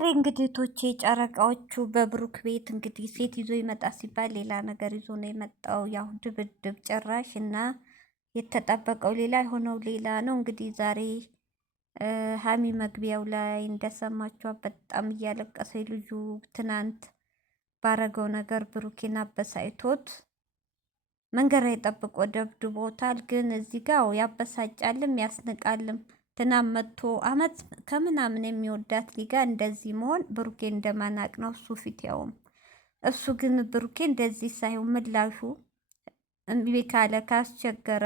እንግዲህ ቶቼ ጨረቃዎቹ በብሩክ ቤት እንግዲህ ሴት ይዞ ይመጣ ሲባል ሌላ ነገር ይዞ ነው የመጣው። ያው ድብድብ ጭራሽ እና የተጠበቀው ሌላ የሆነው ሌላ ነው። እንግዲህ ዛሬ ሀሚ መግቢያው ላይ እንደሰማችኋት በጣም እያለቀሰ ልጁ ትናንት ባረገው ነገር ብሩኬን አበሳጭቶት መንገድ ላይ ጠብቆ ደብድቦታል። ግን እዚህ ጋር ያበሳጫልም ያስንቃልም። ትናንት መጥቶ አመት ከምናምን የሚወዳት ሊጋ እንደዚህ መሆን ብሩኬ እንደማናቅ ነው እሱ ፊት ያውም። እሱ ግን ብሩኬ እንደዚህ ሳይሆን ምላሹ እምቢ ካለ ካስቸገረ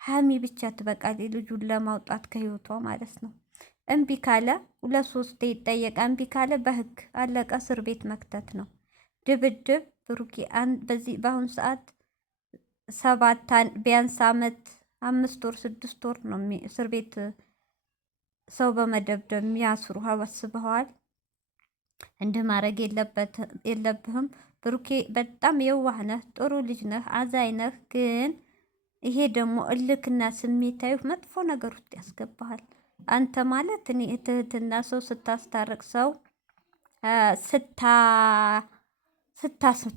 ሀሚ ብቻ ትበቃል ልጁን ለማውጣት ከህይወቷ ማለት ነው። እምቢ ካለ 2-3 ይጠየቃ። እምቢ ካለ በህግ አለቀ፣ እስር ቤት መክተት ነው። ድብድብ ብሩኬ በዚህ በአሁኑ ሰዓት ቢያንስ አመት 5 ወር 6 ወር ነው እስር ቤት ሰው በመደብደብ የሚያስሩ አስበዋል። እንዲህ ማድረግ የለብህም ብሩኬ። በጣም የዋህ ነህ፣ ጥሩ ልጅ ነህ፣ አዛኝ ነህ። ግን ይሄ ደግሞ እልክና ስሜታዊ መጥፎ ነገር ውስጥ ያስገባሃል። አንተ ማለት እኔ እህትና ሰው ስታስታርቅ ሰው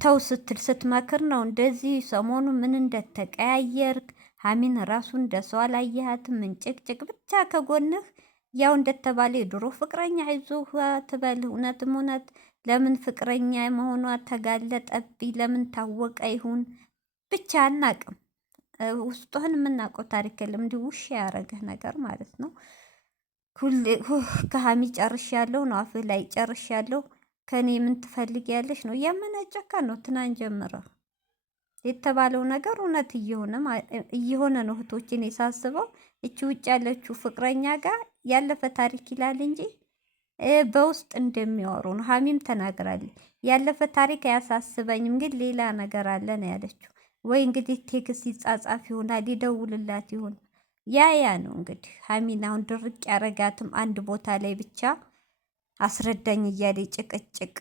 ተው ስትል ስትመክር ነው። እንደዚህ ሰሞኑ ምን እንደተቀያየርክ ሀሚን ራሱ እንደ ሰው አላየሃትም። ምንጭቅጭቅ ብቻ ከጎንህ ያው እንደተባለ የድሮ ፍቅረኛ አይዞህ ትበል። እውነትም እውነት ለምን ፍቅረኛ መሆኗ ተጋለጠብኝ፣ ለምን ታወቀ ይሁን ብቻ አናቅም። ውስጥህን የምናውቀው ታሪክ የለም። እንዲህ ውሽ ያረገህ ነገር ማለት ነው። ሁሌ ከሀሚ ጨርሻለሁ ነው አፍህ ላይ ጨርሻለሁ፣ ከኔ ምን ትፈልጊያለሽ ነው። እያመናጨካ ነው። ትናንት ጀምረህ የተባለው ነገር እውነት እየሆነ ነው። እህቶችን የሳስበው እቺ ውጭ ያለችው ፍቅረኛ ጋር ያለፈ ታሪክ ይላል እንጂ በውስጥ እንደሚያወሩ ነው። ሀሚም ተናግራለች። ያለፈ ታሪክ አያሳስበኝም፣ ግን ሌላ ነገር አለ ነው ያለችው። ወይ እንግዲህ ቴክስት ይጻጻፍ ይሆናል፣ ሊደውልላት ይሆን። ያ ነው እንግዲህ ሀሚን አሁን ድርቅ ያረጋትም አንድ ቦታ ላይ ብቻ አስረዳኝ እያለ ጭቅጭቅ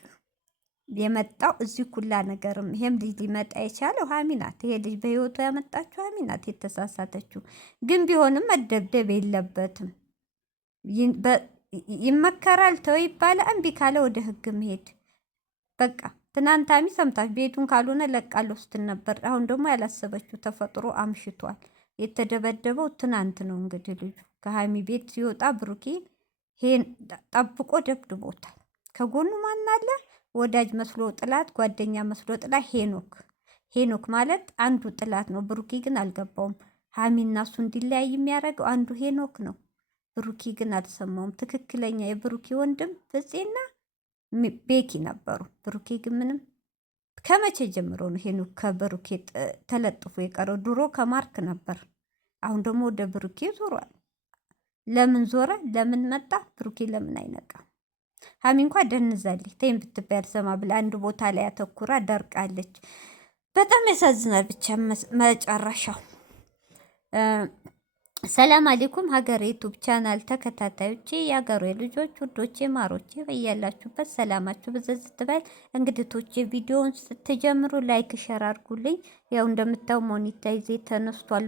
የመጣው እዚህ ኩላ ነገርም ይሄም ልጅ ሊመጣ የቻለው ሀሚ ናት። ይሄ ልጅ በህይወቱ ያመጣችው ሀሚ ናት የተሳሳተችው። ግን ቢሆንም መደብደብ የለበትም። ይመከራል፣ ተው ይባላል። እምቢ ካለ ወደ ህግ መሄድ በቃ። ትናንት ሀሚ ሰምታች ቤቱን ካልሆነ ለቃለሁ ስትል ነበር። አሁን ደግሞ ያላሰበችው ተፈጥሮ አምሽቷል። የተደበደበው ትናንት ነው። እንግዲህ ልጁ ከሀሚ ቤት ሲወጣ ብሩኬ ይሄን ጠብቆ ደብድቦታል። ከጎኑ ማን አለ? ወዳጅ መስሎ ጥላት፣ ጓደኛ መስሎ ጥላት ሄኖክ ማለት አንዱ ጥላት ነው። ብሩኬ ግን አልገባውም። ሀሚና እሱ እንዲለያይ የሚያደርገው አንዱ ሄኖክ ነው። ብሩኬ ግን አልሰማውም። ትክክለኛ የብሩኬ ወንድም ፍፄና ቤኪ ነበሩ። ብሩኬ ግን ምንም ከመቼ ጀምሮ ነው ሄኖክ ከብሩኬ ተለጥፎ የቀረው? ድሮ ከማርክ ነበር። አሁን ደግሞ ወደ ብሩኬ ዞሯል። ለምን ዞረ? ለምን መጣ? ብሩኬ ለምን አይነቃም? ሀሚ እንኳ ደንዛለች። ተይም ብትባይ አልሰማ ብላ አንድ ቦታ ላይ አተኩራ ደርቃለች። በጣም ያሳዝናል። ብቻ መጨረሻው። ሰላም አለይኩም ሀገሬ ዩቱብ ቻናል ተከታታዮቼ፣ የሀገሬ ልጆች ውዶቼ፣ ማሮቼ በያላችሁበት ሰላማችሁ ብዝዝ ትበል። እንግዲቶቼ ቪዲዮውን ስትጀምሩ ላይክ ሸር አድርጉልኝ። ያው እንደምታው ሞኒታይዝ ተነስቷል።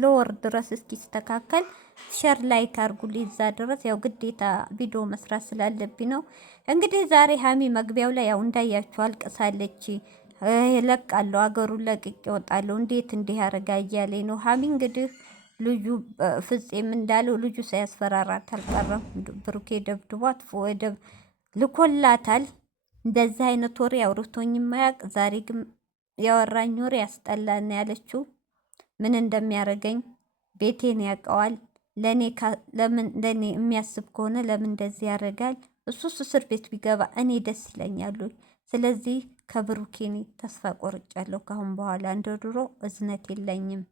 ለወር ድረስ እስኪስተካከል ሸር ላይክ አድርጉልኝ። እዛ ድረስ ያው ግዴታ ቪዲዮ መስራት ስላለብኝ ነው። እንግዲህ ዛሬ ሀሚ መግቢያው ላይ ያው እንዳያችሁ አልቅሳለች። ለቃለሁ አገሩን ለቅቄ እወጣለሁ፣ እንዴት እንዲህ ያደርጋ እያለኝ ነው ሀሚ እንግዲህ ልጁ ፍፄም እንዳለው ልጁ ሳያስፈራራት አልቀረም። ብሩኬ ደብድቧት ልኮላታል። እንደዚህ አይነት ወሬ አውርቶኝ የማያውቅ ዛሬ ግን ያወራኝ ወሬ ያስጠላን ያለችው ምን እንደሚያደርገኝ ቤቴን ያውቀዋል። ለኔ የሚያስብ ከሆነ ለምን እንደዚህ ያደርጋል? እሱስ እስር ቤት ቢገባ እኔ ደስ ይለኛሉ። ስለዚህ ከብሩኬኔ ተስፋ ቆርጫለሁ። ካሁን በኋላ እንደ ድሮ እዝነት የለኝም።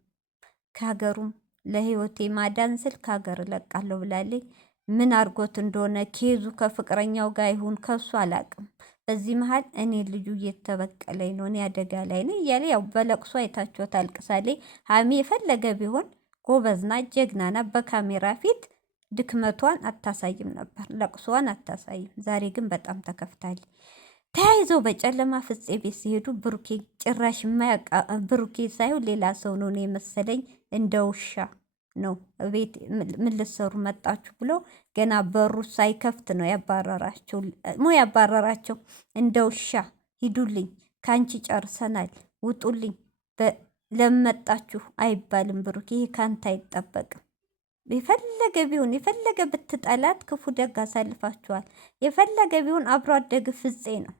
ከሀገሩም ለህይወቴ ማዳን ስል ከሀገር እለቃለሁ ብላለች። ምን አድርጎት እንደሆነ ኬዙ ከፍቅረኛው ጋር ይሁን ከሱ አላቅም። በዚህ መሀል እኔ ልጁ እየተበቀለኝ ነው፣ እኔ አደጋ ላይ ነኝ እያለ ያው በለቅሶ አይታችኋት አልቅሳለች። ሀሚ የፈለገ ቢሆን ጎበዝና ጀግናና በካሜራ ፊት ድክመቷን አታሳይም ነበር፣ ለቅሶዋን አታሳይም። ዛሬ ግን በጣም ተከፍታለች። ተያይዘው በጨለማ ፍፄ ቤት ሲሄዱ ብሩኬ ጭራሽ ብሩኬ ሳይሆን ሌላ ሰው ነው የመሰለኝ። እንደ ውሻ ነው ቤት ምን ልትሰሩ መጣችሁ ብሎ ገና በሩ ሳይከፍት ነው ያባረራቸው። ያባረራቸው እንደ ውሻ ሂዱልኝ፣ ካንቺ ጨርሰናል፣ ውጡልኝ፣ ለመጣችሁ አይባልም። ብሩክ ይሄ ካንተ አይጠበቅም። የፈለገ ቢሆን የፈለገ ብትጠላት ክፉ ደግ አሳልፋችኋል። የፈለገ ቢሆን አብሮ አደግ ፍፄ ነው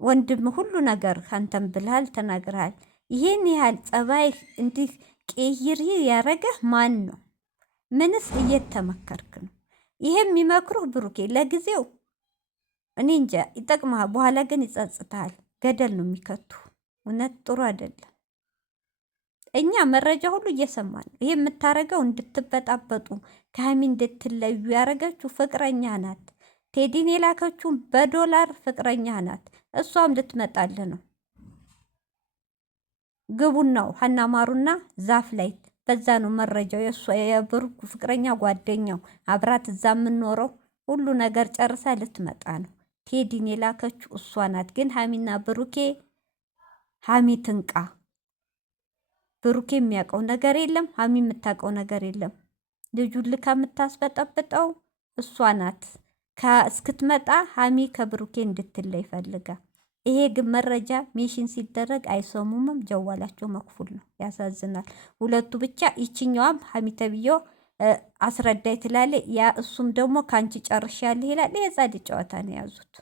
ወንድም፣ ሁሉ ነገር ካንተም ብልሃል ተናግረሃል። ይህን ያህል ጸባይ እንዲህ ቅይር ያረገህ ማን ነው? ምንስ እየተመከርክ ነው? ይሄ የሚመክሩህ ብሩኬ ለጊዜው እኔ እንጃ ይጠቅምሃል፣ በኋላ ግን ይጸጽትሃል። ገደል ነው የሚከቱ። እውነት ጥሩ አይደለም። እኛ መረጃ ሁሉ እየሰማን ነው። ይሄ የምታረገው እንድትበጣበጡ ከሀይሚ እንድትለዩ ያረገችው ፍቅረኛ ናት። ቴዲን የላከችው በዶላር ፍቅረኛ ናት። እሷም ልትመጣልህ ነው። ግቡናው ሀና ማሩና ዛፍ ላይ በዛ ነው መረጃው። የእሷ የብሩክ ፍቅረኛ ጓደኛው አብራት እዛ የምኖረው ሁሉ ነገር ጨርሳ ልትመጣ ነው። ቴዲን የላከችው እሷ ናት። ግን ሀሚና ብሩኬ ሀሚ ትንቃ። ብሩኬ የሚያውቀው ነገር የለም፣ ሀሚ የምታውቀው ነገር የለም። ልጁን ልካ የምታስበጠብጠው እሷ ናት። እስክትመጣ ሀሚ ከብሩኬ እንድትለይ ይፈልጋል። ይሄ ግን መረጃ ሜሽን ሲደረግ አይሰሙምም። ጀዋላቸው መክፉል ነው። ያሳዝናል። ሁለቱ ብቻ ይችኛዋም ሀሚ ተብዬው አስረዳይ ትላለ። ያ እሱም ደግሞ ከአንቺ ጨርሻለሁ ይላል። የጻድቅ ጨዋታ ነው የያዙት።